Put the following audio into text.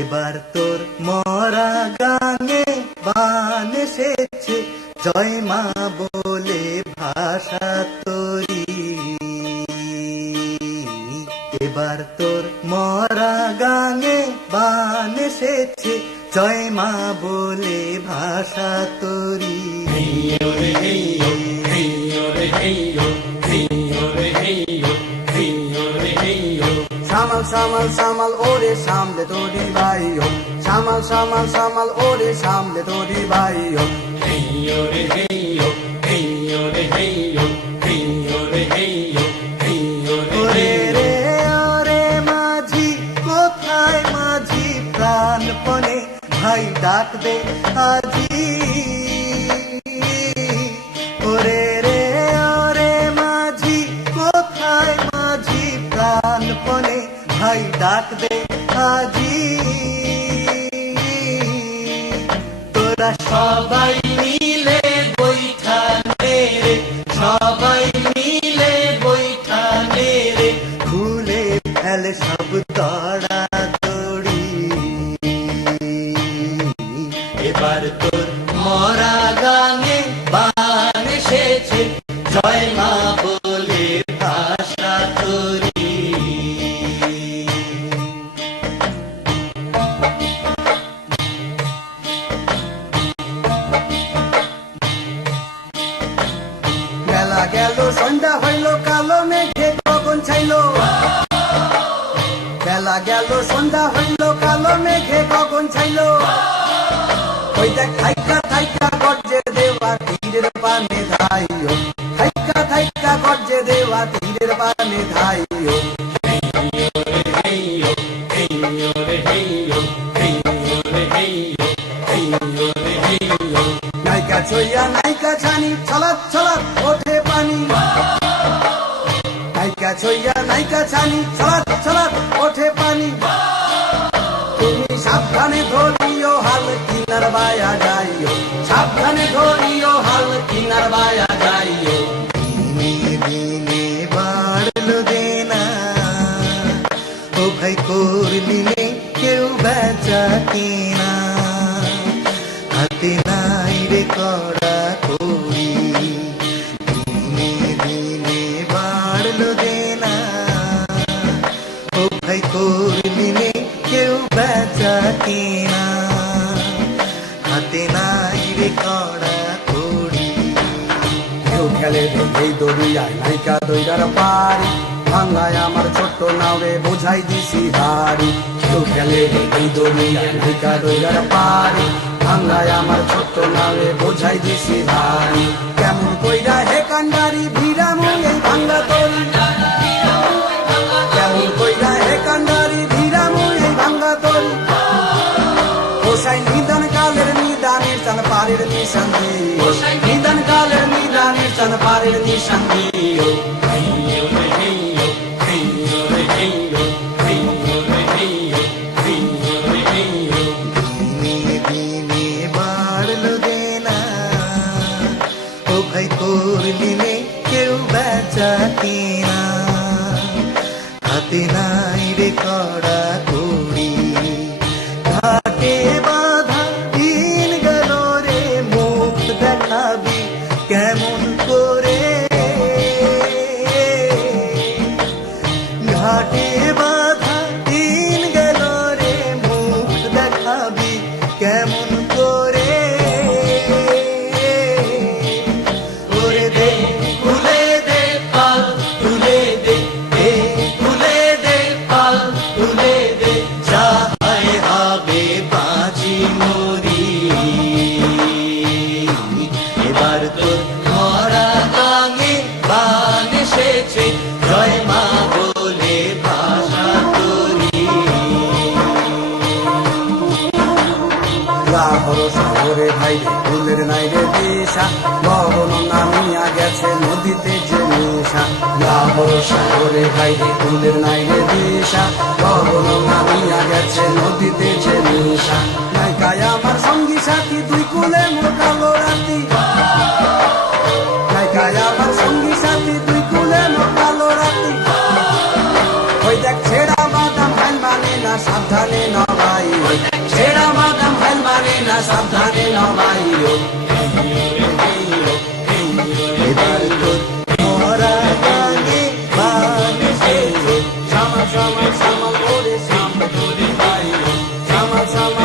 এবার তোর মরা গানে বান এসেছে, জয় মা বলে ভাষা তরি। এবার তোর মরা গানে বান এসেছে, জয় মা বলে ভাষা তরি। সামাল সামাল সামাল ওরে সামলে তোরি ভাইও, সামাল সামাল সামাল ওরে সামলে তোরি ভাইও। ওরে রে ওরে মাঝি, কোথায় মাঝি প্রাণপণে ভাই ডাক দে আজি। ওরে রে ওরে মাঝি, কোথায় মাঝি প্রাণপণে ভাই ডাক দে আজি। তোরা সবাই মিলে বৈঠা নে রে, সবাই মিলে বৈঠা নে রে, খুলে ফেলে সব দড়া দড়ি। এবার তোর মরা গানে বান এসেছে, জয় মা বলে ভাষা তরি। বেলা গেল সন্ধ্যা হইল, কালো মেঘে গগন ছাইল। বেলা গেল সন্ধ্যা হইল, কালো মেঘে গগন ছাইল। ওই দেখ থাইকা থাইকা গর্জে দেওয়া তীরের পানে ধাইও, থাইকা থাইকা গর্জে দেওয়া তীরের পানে ধাইও। নাইকা ছইয়া নাইকা ছানি, ছলাৎ ছলাৎ ওঠে পানি। নাইকা ছইয়া নাইকা ছানি, ছলাৎ ছলাৎ ওঠে পানি। তুমি সাবধানে ধরিও হাল, কিনার বায়া যাইও, সাবধানে ধরিও হাল, কিনার বায়া যাইও। দিনে দিনে বাড়লো দেনা, ও ভাই করলি নে কেউ বেচা কেনা। হাতে নাই রে কড়া কড়ি, দিনে দিনে বাড়লো দেনা, ও ভাই করলি নে কেউ বেচা কেনা। হাতে নাই রে কড়া কড়ি। কেউ খেলে এই দরিয়ায় নাইকা দইরার পারি, ভাঙ্গায় আমার ছোট্ট নাওরে বোঝাই দিছি ভারী। কেউ খেলে এই দরিয়ায় নাইকা দইরার পারি, ভাঙ্গায় আমার ছোট্ট নাওরে বোঝাই দিছি ভারী। কেমন কইরা হে কান্ডারি ভিড়ামু এই ভাঙ্গা তরি, কেমন কইরা হে কান্ডারি ভিড়ামু এই ভাঙ্গা তরি। ওসাই নিদান কালের নিদানের চান পারের নিশান দিও, নিদান কালের নিদানের চান পারের নিশান দিও। দিনে দিনে বাড়লো দেনা, ও ভাই করলি নে কেউ বেচা কেনা। হাতে নাই রে কড়া কড়ি, ঘাটে বাঁধা দিন গেল রে, মুখ দেখাবি কেমন করে। ঘাটে বাঁধা দিন গেল রে, মুখ দেখাবি কেমন করে। ওরে দে খুলে দে পাল তুলে দে, দে খুলে দে পাল তুলে দে, যাহাই হবে বাঁচি মরি। এবার তোর মরা গানে বান এসেছে, জয় মা বলে ভাষা তরি। লাহোর শহরে ভাই রে ফুলের নাই রে দিশা, গগন নামিয়া গেছে নদীতে যে নিশা। লাহোর শহরে ভাই রে ফুলের নাই রে দিশা, গগন নামিয়া গেছে নদীতে যে নিশা। নাইকায় আমার সঙ্গী সাথী দুই কুলে মোর কালো রাতি, নাইকায় আমার সঙ্গী সাথী দুই কুলে মোর কালো রাতি। ওই দেখ ছেড়া বাদাম হাল মানে না, সাবধানে না ভাই, ওই সাবধানে নামাইও এবার তোর মরা গানে বান এসেছে সামাল সামাল সামাল করে সামনে করে বাইরে সামাল সামাল